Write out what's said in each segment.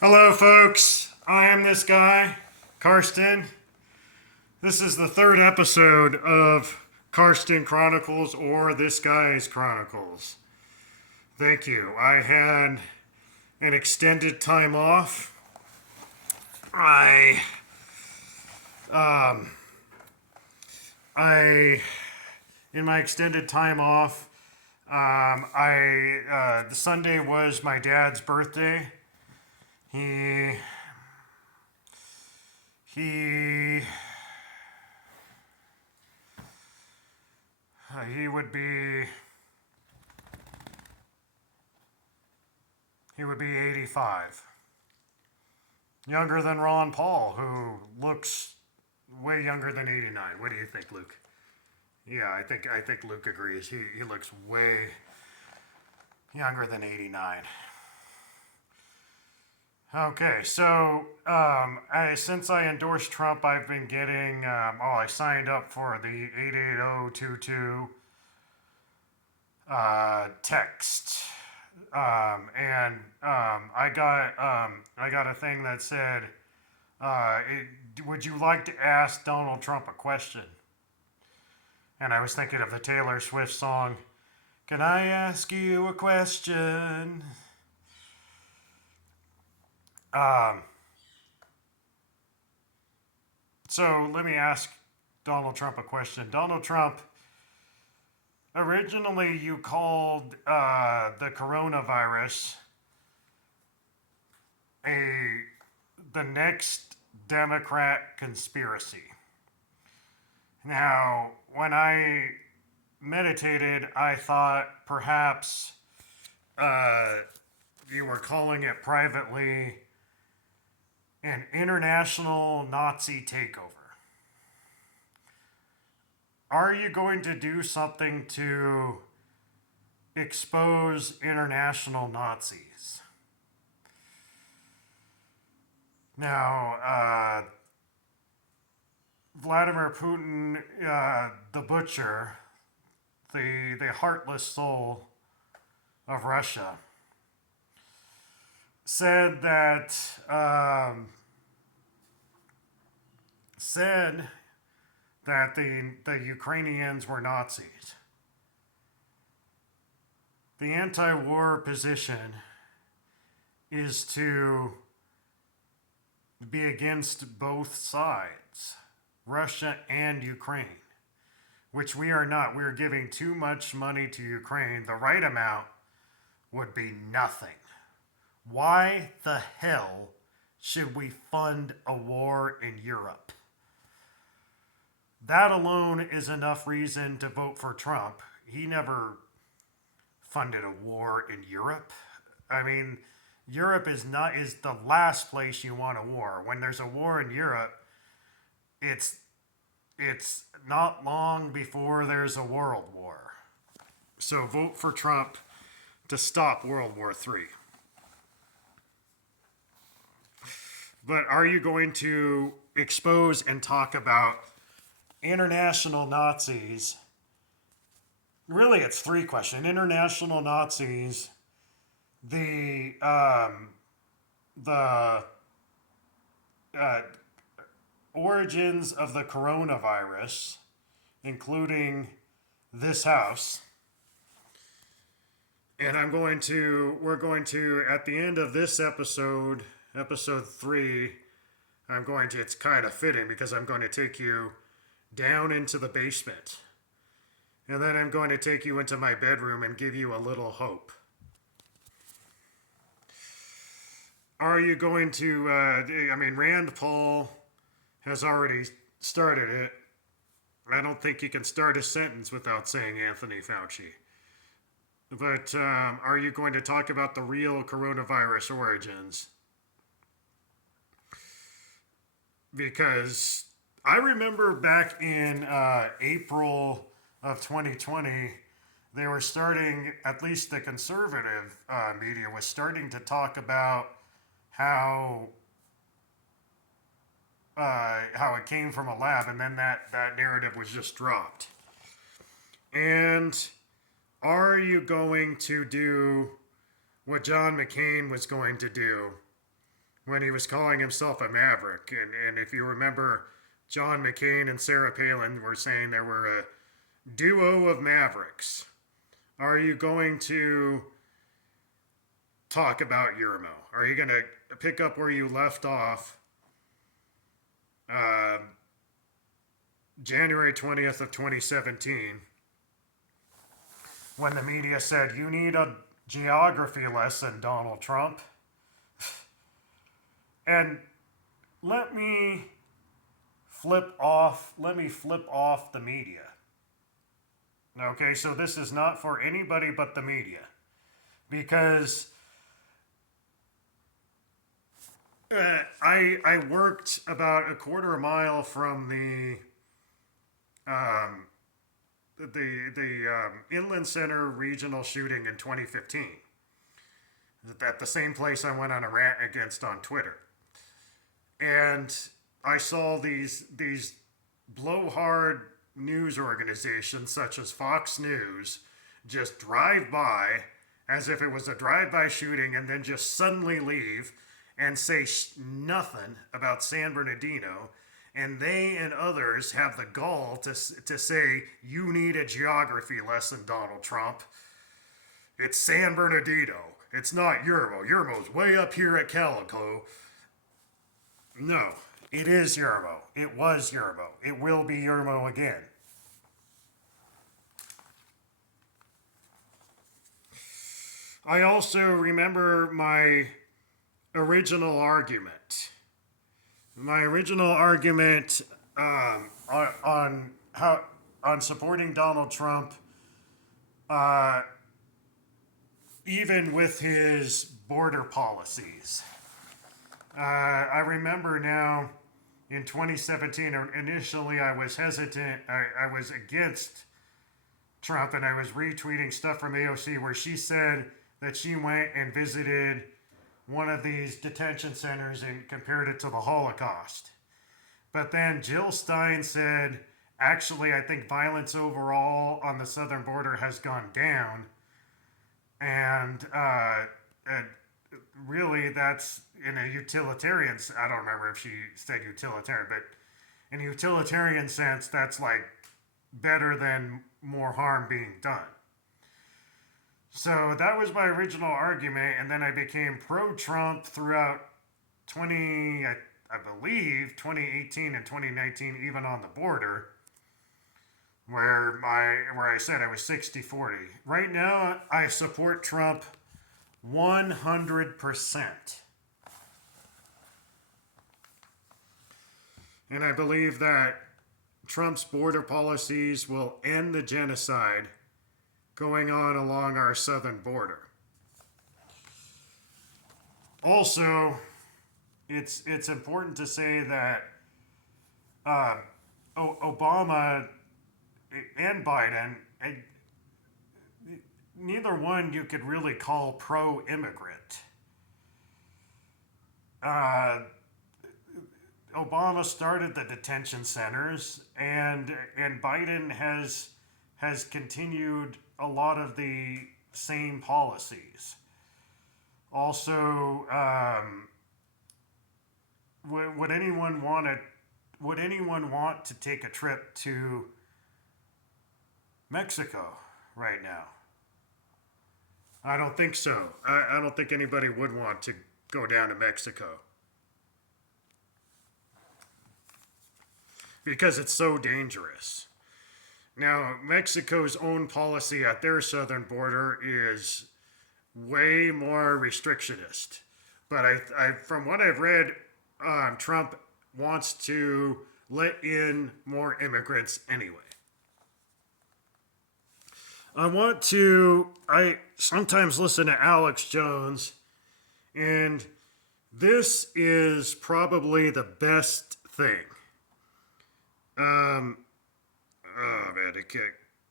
Hello, folks. I am this guy, Karsten. This is the third episode of Karsten Chronicles or This Guy's Chronicles. Thank you. I had an extended time off. I, I, in my extended time off, the Sunday was my dad's birthday. He he he would be 85, younger than Ron Paul, who looks way younger than 89. What do you think, Luke? Yeah, I think Luke agrees. He looks way younger than 89. Okay, so since I endorsed Trump, I've been getting. I signed up for the 88022 text, and I got a thing that said, "Would you like to ask Donald Trump a question?" And I was thinking of the Taylor Swift song, "Can I ask you a question?" Um, so let me ask Donald Trump a question. Donald Trump, originally you called the coronavirus a the next Democrat conspiracy. Now, when I meditated, I thought perhaps you were calling it privately an international Nazi takeover. Are you going to do something to expose international Nazis? Now, Vladimir Putin, the butcher, the heartless soul of Russia, said that the Ukrainians were Nazis. The anti-war position is to be against both sides, Russia and Ukraine, which we are not. We're giving too much money to Ukraine. The right amount would be nothing. Why the hell should we fund a war in Europe? That alone is enough reason to vote for Trump. He never funded a war in Europe. I mean, Europe is the last place you want a war. When there's a war in Europe, it's not long before there's a world war. So vote for Trump to stop World War III. But are you going to expose and talk about international Nazis? Really, it's three questions. International Nazis, the origins of the coronavirus, including this house. And we're going to, at the end of this episode 3, it's kind of fitting because I'm going to take you down into the basement. And then I'm going to take you into my bedroom and give you a little hope. Are you going to, Rand Paul has already started it. I don't think you can start a sentence without saying Anthony Fauci. But are you going to talk about the real coronavirus origins? Because I remember back in April of 2020, they were starting, at least the conservative media was starting to talk about how it came from a lab, and then that narrative was just dropped. And are you going to do what John McCain was going to do when he was calling himself a maverick. And if you remember, John McCain and Sarah Palin were saying there were a duo of mavericks. Are you going to talk about Yermo? Are you going to pick up where you left off January 20th of 2017 when the media said, you need a geography lesson, Donald Trump? And let me flip off the media. Okay, so this is not for anybody but the media. Because I worked about a quarter mile from the Inland Center regional shooting in 2015. At the same place I went on a rant against on Twitter. And I saw these blowhard news organizations such as Fox News just drive by as if it was a drive-by shooting and then just suddenly leave and say nothing about San Bernardino. And they and others have the gall to say, you need a geography lesson, Donald Trump. It's San Bernardino. It's not Yermo. Yermo's way up here at Calico. No, it is Yermo. It was Yermo. It will be Yermo again. I also remember my original argument. My original argument on supporting Donald Trump, even with his border policies. I remember now in 2017, initially I was hesitant. I was against Trump, and I was retweeting stuff from AOC where she said that she went and visited one of these detention centers and compared it to the Holocaust. But then Jill Stein said, actually, I think violence overall on the southern border has gone down. And really, that's in a utilitarian, I don't remember if she said utilitarian, but in a utilitarian sense, that's like better than more harm being done. So that was my original argument, and then I became pro-Trump throughout I believe 2018 and 2019, even on the border, where I said I was 60-40. Right now, I support Trump 100%. And I believe that Trump's border policies will end the genocide going on along our southern border. Also, it's important to say that Obama and Biden, neither one you could really call pro-immigrant. Obama started the detention centers, and Biden has continued a lot of the same policies. Also, would anyone want to take a trip to Mexico right now? I don't think so. I don't think anybody would want to go down to Mexico. Because it's so dangerous. Now, Mexico's own policy at their southern border is way more restrictionist. But I from what I've read, Trump wants to let in more immigrants anyway. I sometimes listen to Alex Jones, and this is probably the best thing. Oh man, I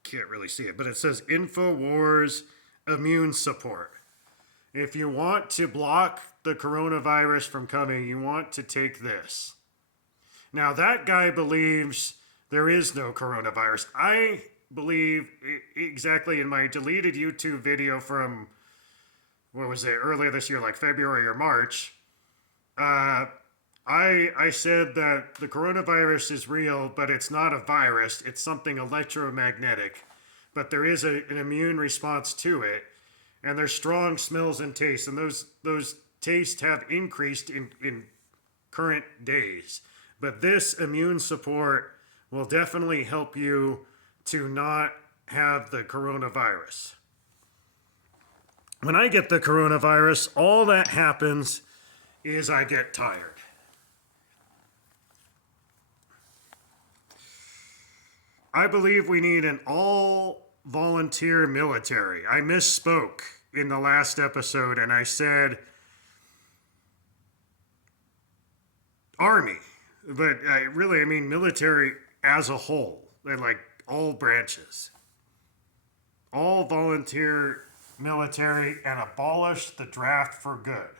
can't really see it, but it says InfoWars immune support. If you want to block the coronavirus from coming, you want to take this. Now that guy believes there is no coronavirus. I believe exactly in my deleted YouTube video from, what was it, earlier this year, like February or March, Uh, I said that the coronavirus is real, but it's not a virus. It's something electromagnetic, but there is an immune response to it, and there's strong smells and tastes, and those tastes have increased in current days. But this immune support will definitely help you to not have the coronavirus. When I get the coronavirus, all that happens is I get tired. I believe we need an all volunteer military. I misspoke in the last episode and I said army, but I mean military as a whole, like all branches. All volunteer military and abolish the draft for good.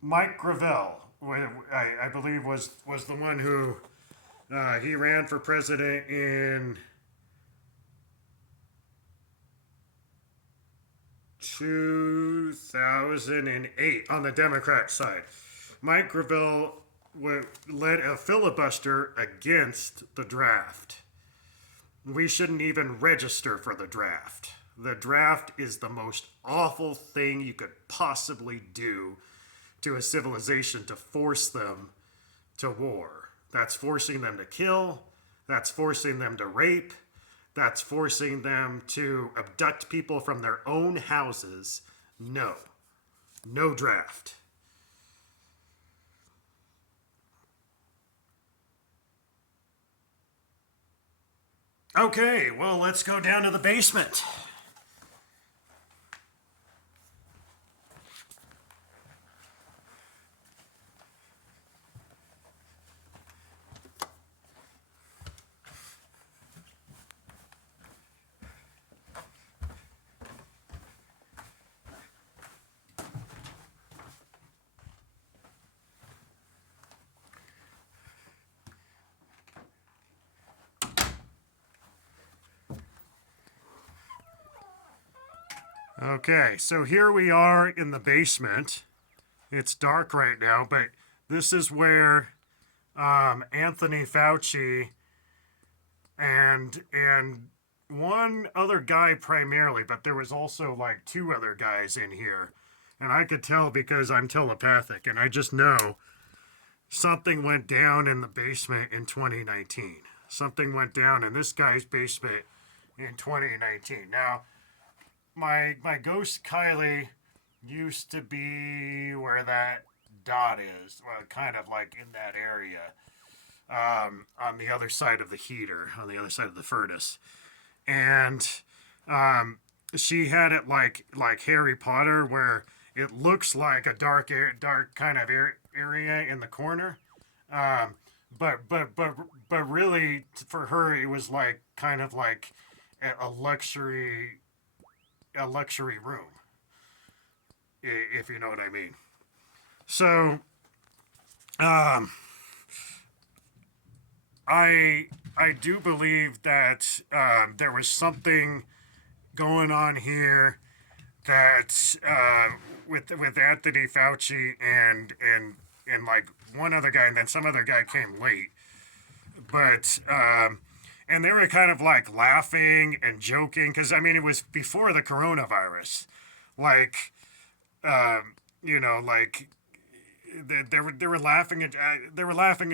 Mike Gravel, I believe, was the one who he ran for president in 2008 on the Democrat side. Mike Gravel led a filibuster against the draft. We shouldn't even register for the draft. The draft is the most awful thing you could possibly do to a civilization, to force them to war. That's forcing them to kill. That's forcing them to rape. That's forcing them to abduct people from their own houses. No. No draft. Okay, well, let's go down to the basement. Okay, so here we are in the basement. It's dark right now, but this is where Anthony Fauci and one other guy primarily, but there was also like two other guys in here. And I could tell because I'm telepathic, and I just know something went down in the basement in 2019. Something went down in this guy's basement in 2019. Now, my ghost Kylie used to be where that dot is, well, kind of like in that area, on the other side of the heater, on the other side of the furnace, and she had it like Harry Potter, where it looks like a dark kind of area in the corner, but really for her it was like kind of like a luxury room, if you know what I mean. So, I do believe that there was something going on here that with Anthony Fauci and like one other guy, and then some other guy came late, but and they were kind of like laughing and joking because I mean it was before the coronavirus, like like they were laughing and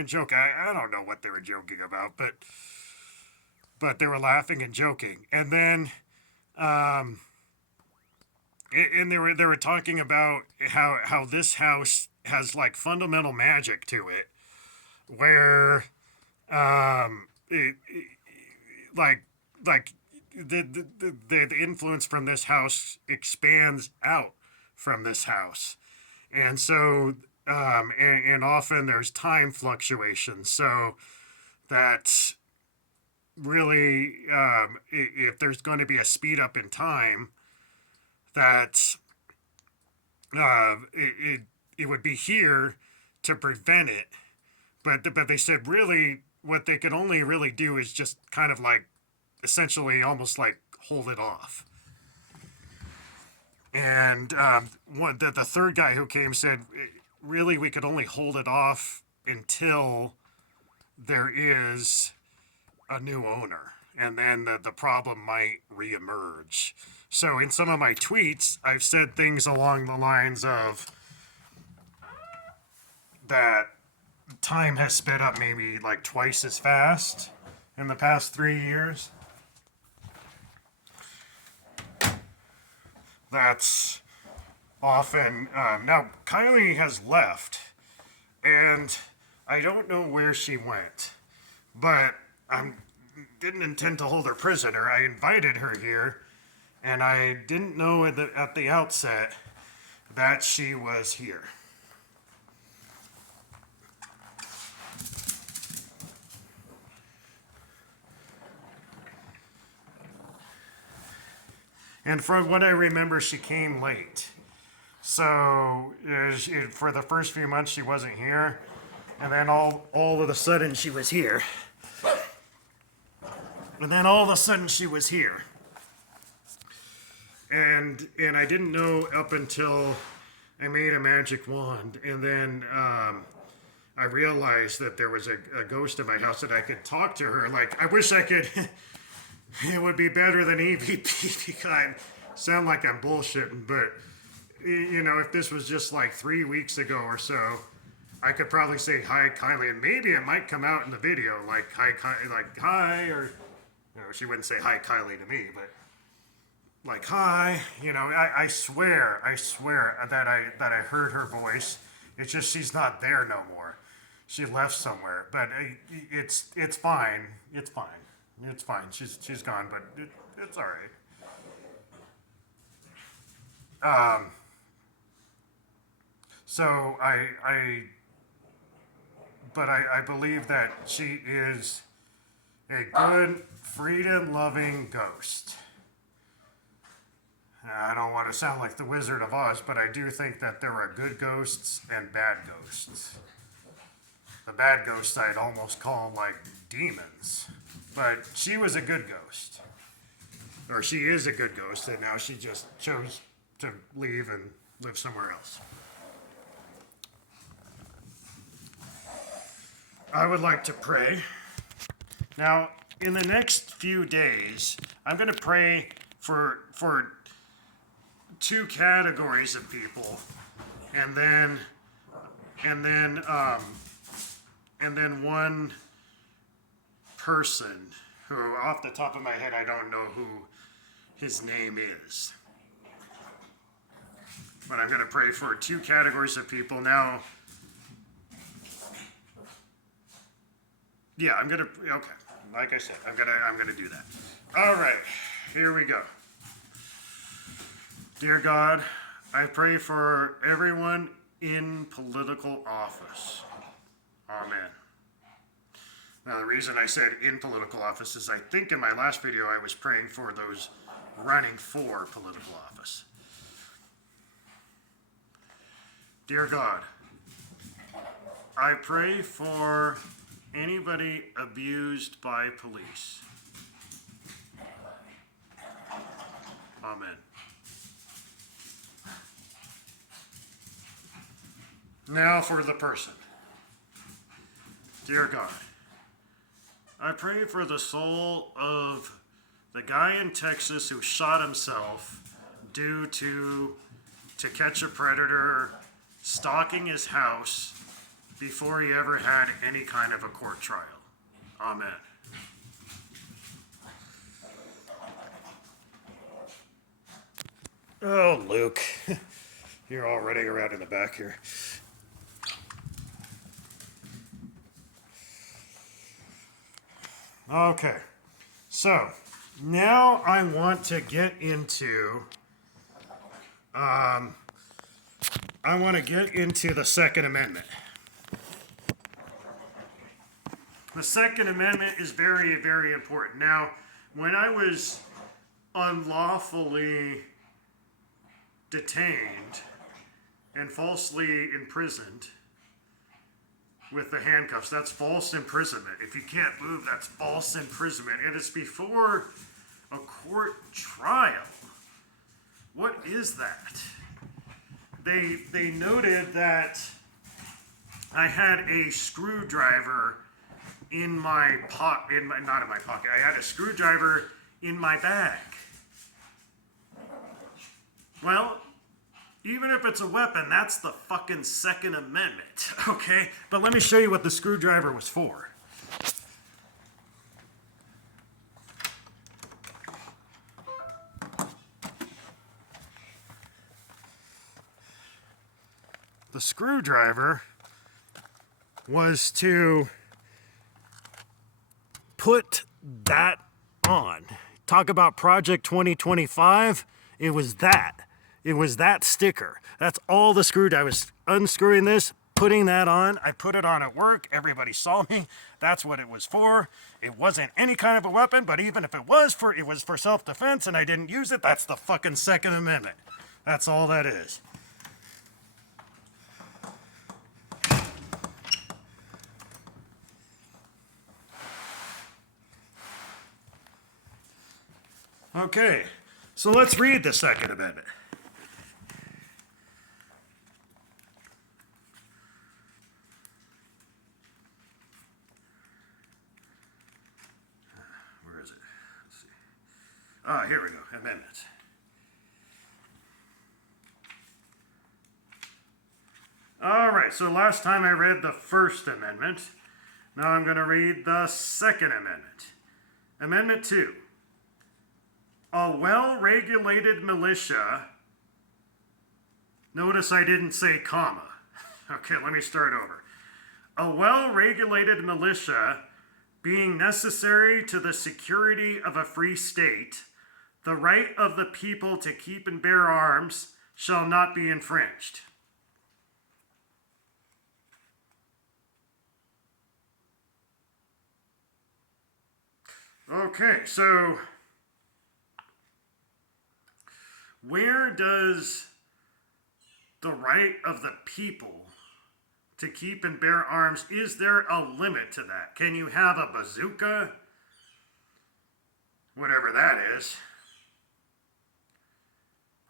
joking. I don't know what they were joking about, but they were laughing and joking, and then and they were talking about how this house has like fundamental magic to it, where like the influence from this house expands out from this house, and so and often there's time fluctuations, so that really if there's going to be a speed up in time, that it would be here to prevent it, but they said really what they could only really do is just kind of like essentially almost like hold it off. And the third guy who came said, really, we could only hold it off until there is a new owner. And then the problem might reemerge. So in some of my tweets, I've said things along the lines of that time has sped up maybe like twice as fast in the past 3 years. That's often now Kylie has left, and I don't know where she went, but I didn't intend to hold her prisoner. I invited her here, and I didn't know at the outset that she was here. And from what I remember, she came late. So for the first few months, she wasn't here. And then all of a sudden, she was here. And then all of a sudden, she was here. And I didn't know up until I made a magic wand. And then I realized that there was a ghost in my house that I could talk to her. Like, I wish I could... It would be better than EVP because I sound like I'm bullshitting, but you know, if this was just like 3 weeks ago or so, I could probably say hi, Kylie, and maybe it might come out in the video, like hi, or you know, she wouldn't say hi, Kylie to me, but like hi, you know, I swear that I heard her voice. It's just she's not there no more. She left somewhere, but it's fine. It's fine. It's fine. She's gone, but it's all right. So I believe that she is a good, freedom-loving ghost. I don't want to sound like the Wizard of Oz, but I do think that there are good ghosts and bad ghosts. The bad ghosts I'd almost call like demons. But she was a good ghost. Or she is a good ghost, and now she just chose to leave and live somewhere else. I would like to pray. Now, in the next few days, I'm going to pray for 2 categories of people, and then one person who, off the top of my head, I don't know who his name is. But I'm going to pray for 2 categories of people. Now, yeah, okay. Like I said, I'm gonna do that. All right, here we go. Dear God, I pray for everyone in political office. Amen. Now, the reason I said in political office is I think in my last video I was praying for those running for political office. Dear God, I pray for anybody abused by police. Amen. Now for the person. Dear God, I pray for the soul of the guy in Texas who shot himself due to catch a predator stalking his house before he ever had any kind of a court trial. Amen. Oh, Luke. You're all running around in the back here. Okay. So, now I want to get into the Second Amendment. The Second Amendment is very, very important. Now, when I was unlawfully detained and falsely imprisoned with the handcuffs, that's false imprisonment. If you can't move, that's false imprisonment. And it's before a court trial. What is that? They noted that I had a screwdriver in my pocket, not in my pocket. I had a screwdriver in my bag. Well, even if it's a weapon, that's the fucking Second Amendment, okay? But let me show you what the screwdriver was for. The screwdriver was to put that on. Talk about Project 2025. It was that. It was that sticker. That's all the screwdriver. I was unscrewing this, putting that on. I put it on at work. Everybody saw me. That's what it was for. It wasn't any kind of a weapon, but even if it was for self-defense and I didn't use it, that's the fucking Second Amendment. That's all that is. Okay, so let's read the Second Amendment. Where is it? Let's see. Ah, here we go, amendments. All right, so last time I read the First Amendment. Now I'm going to read the Second Amendment. Amendment 2. A well-regulated militia, notice I didn't say comma. Okay, let me start over. A well-regulated militia being necessary to the security of a free state, the right of the people to keep and bear arms shall not be infringed. Okay, so where does the right of the people to keep and bear arms, is there a limit to that? Can you have a bazooka? Whatever that is.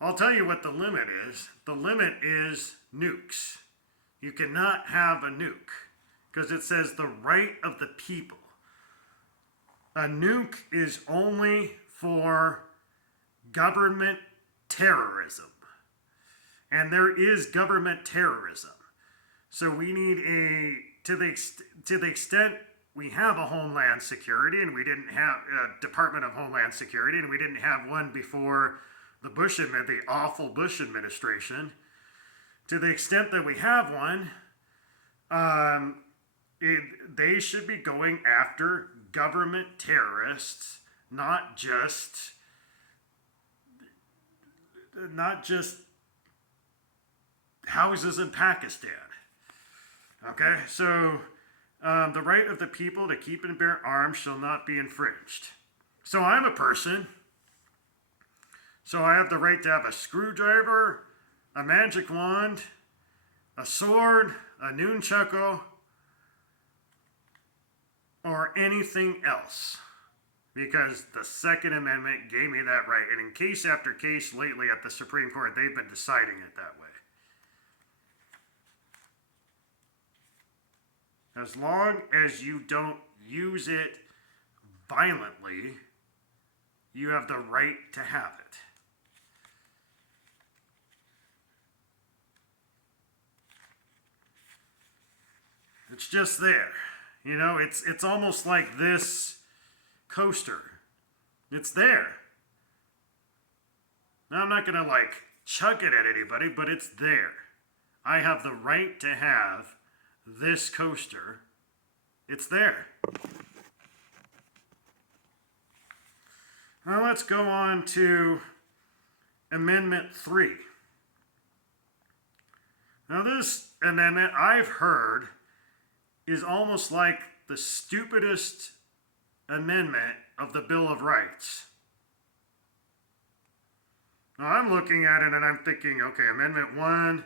I'll tell you what the limit is. The limit is nukes. You cannot have a nuke because it says the right of the people. A nuke is only for government terrorism. And there is government terrorism. So we need to the extent we have a Homeland Security, and we didn't have a Department of Homeland Security, and we didn't have one before the awful Bush administration. To the extent that we have one, they should be going after government terrorists, not just houses in Pakistan. Okay, so the right of the people to keep and bear arms shall not be infringed. So I'm a person, so I have the right to have a screwdriver, a magic wand, a sword, a nunchaku, or anything else. Because the Second Amendment gave me that right. And in case after case lately at the Supreme Court, they've been deciding it that way. As long as you don't use it violently, you have the right to have it. It's just there. You know, it's almost like this coaster. It's there. Now, I'm not going to like chuck it at anybody, but it's there. I have the right to have this coaster. It's there. Now let's go on to Amendment 3. Now this amendment I've heard is almost like the stupidest amendment of the Bill of Rights. Now I'm looking at it and I'm thinking, okay, Amendment 1,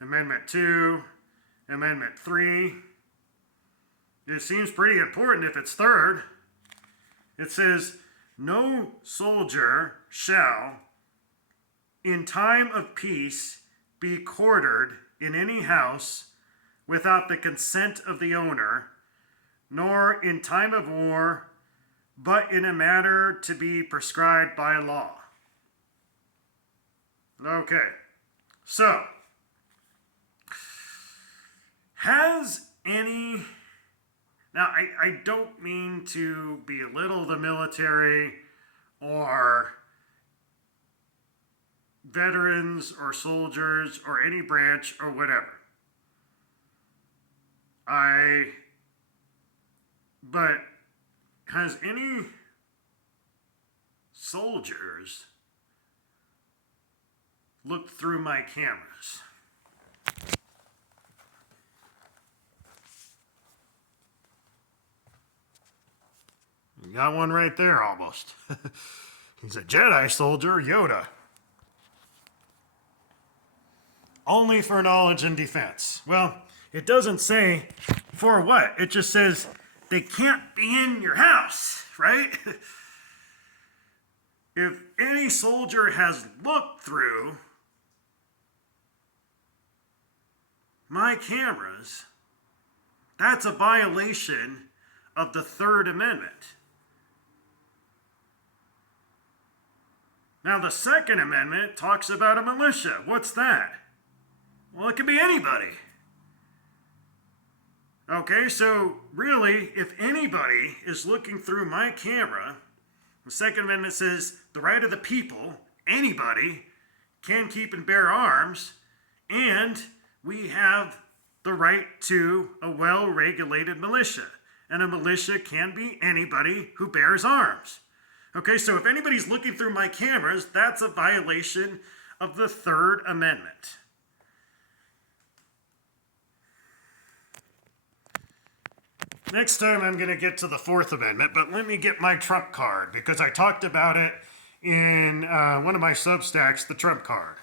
Amendment 2, Amendment 3. It seems pretty important if it's third. It says, no soldier shall, in time of peace be quartered in any house without the consent of the owner, nor in time of war, but in a manner to be prescribed by law. Okay, so, has any... Now, I don't mean to belittle the military or veterans or soldiers or any branch or whatever. But has any soldiers looked through my cameras? You got one right there almost. He's a Jedi soldier, Yoda. Only for knowledge and defense. Well, it doesn't say for what. It just says they can't be in your house, right? If any soldier has looked through my cameras, that's a violation of the Third Amendment. Now, the Second Amendment talks about a militia. What's that? Well, it can be anybody. Okay, so really, if anybody is looking through my camera, the Second Amendment says the right of the people, anybody, can keep and bear arms, and we have the right to a well-regulated militia. And a militia can be anybody who bears arms. Okay, so if anybody's looking through my cameras, that's a violation of the Third Amendment. Next time I'm going to get to the Fourth Amendment, but let me get my Trump card, because I talked about it in one of my Substacks, the Trump card.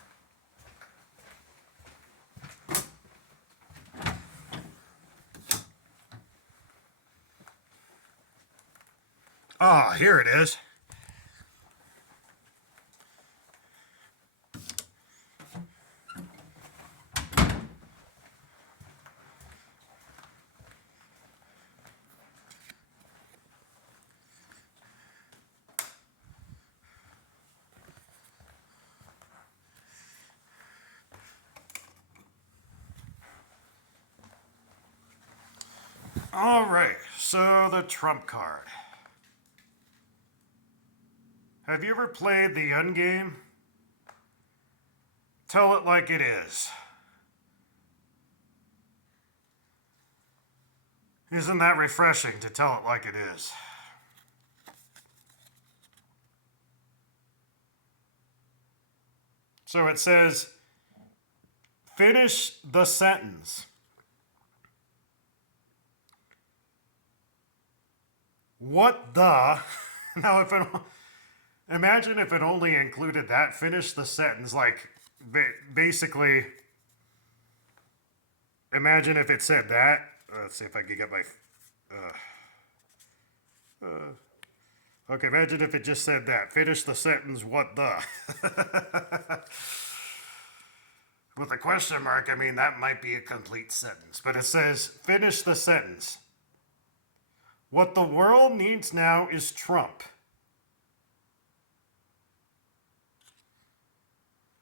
Ah, here it is. All right, so the Trump card. Have you ever played the Gun game? Tell it like it is. Isn't that refreshing to tell it like it is? So it says, finish the sentence. What the? Now, imagine if it only included that. Finish the sentence. Like, basically, imagine if it said that. Let's see if I can get my... okay, imagine if it just said that. Finish the sentence, what the? With a question mark, I mean, that might be a complete sentence. But it says, finish the sentence. What the world needs now is Trump.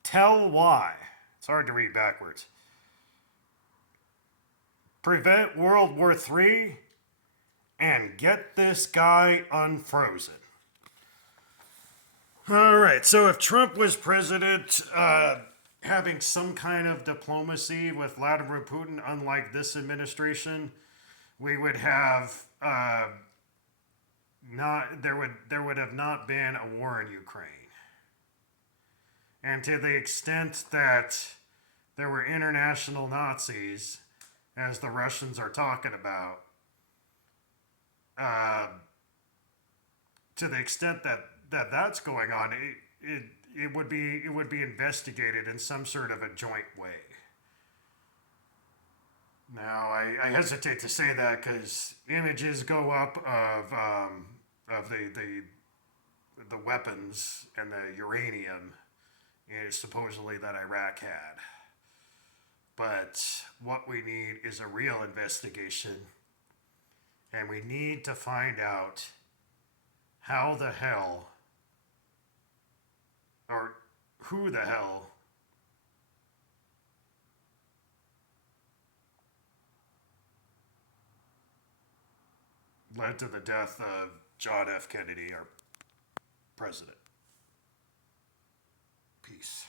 Tell why. It's hard to read backwards. Prevent World War III and get this guy unfrozen. All right, so if Trump was president, having some kind of diplomacy with Vladimir Putin, unlike this administration, we would have there would have not been a war in Ukraine. And to the extent that there were international Nazis, as the Russians are talking about, to the extent that that's going on, it would be investigated in some sort of a joint way. Now, I hesitate to say that because images go up of the weapons and the uranium supposedly that Iraq had. But what we need is a real investigation, and we need to find out how the hell, or who the hell, led to the death of John F. Kennedy, our president. Peace.